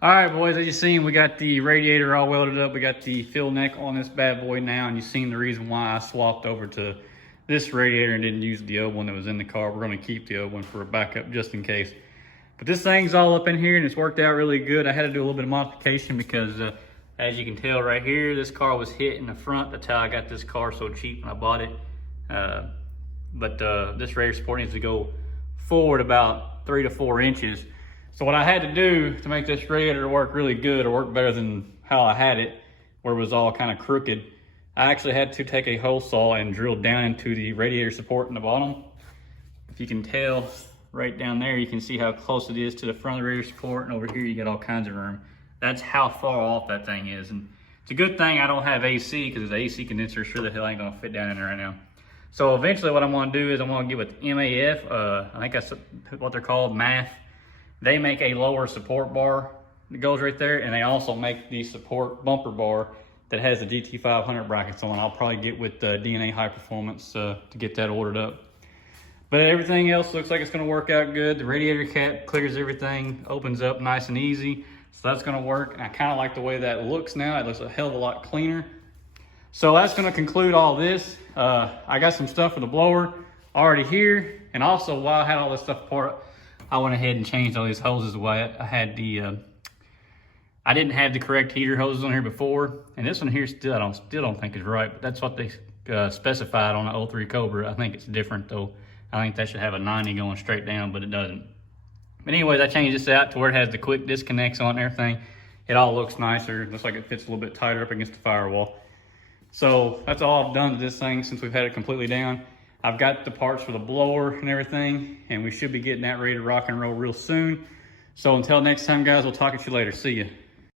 All right, boys, as you seen, we got the radiator all welded up. We got the fill neck on this bad boy now, and you've seen the reason why I swapped over to this radiator and didn't use the old one that was in the car. We're gonna keep the old one for a backup just in case. But this thing's all up in here and it's worked out really good. I had to do a little bit of modification because as you can tell right here, this car was hit in the front. That's how I got this car so cheap when I bought it. This radiator support needs to go forward about 3 to 4 inches. So what I had to do to make this radiator work really good, or work better than how I had it, where it was all kind of crooked, I actually had to take a hole saw and drill down into the radiator support in the bottom. If you can tell right down there, you can see how close it is to the front of the radiator support, and over here you get all kinds of room. That's how far off that thing is. And it's a good thing I don't have AC, because the AC condenser sure the hell ain't gonna fit down in there right now. So eventually what I'm gonna do is I'm gonna get with MAF, I think that's what they're called, MAF. They make a lower support bar that goes right there, and they also make the support bumper bar that has the GT500 brackets on. I'll probably get with the Dnahyperformance to get that ordered up. But everything else looks like it's gonna work out good. The radiator cap clears everything, opens up nice and easy. So that's gonna work. And I kinda like the way that looks now. It looks a hell of a lot cleaner. So that's gonna conclude all this. I got some stuff for the blower already here. And also while I had all this stuff apart, I went ahead and changed all these hoses away. I had I didn't have the correct heater hoses on here before, and this one here still I don't think is right, but that's what they specified on the 03 Cobra. I think it's different though. I think that should have a 90 going straight down, but it doesn't. But anyways, I changed this out to where it has the quick disconnects on and everything. It all looks nicer. It looks like it fits a little bit tighter up against the firewall. So that's all I've done to this thing since we've had it completely down. I've got the parts for the blower and everything, and we should be getting that ready to rock and roll real soon. So until next time, guys, we'll talk at you later. See ya.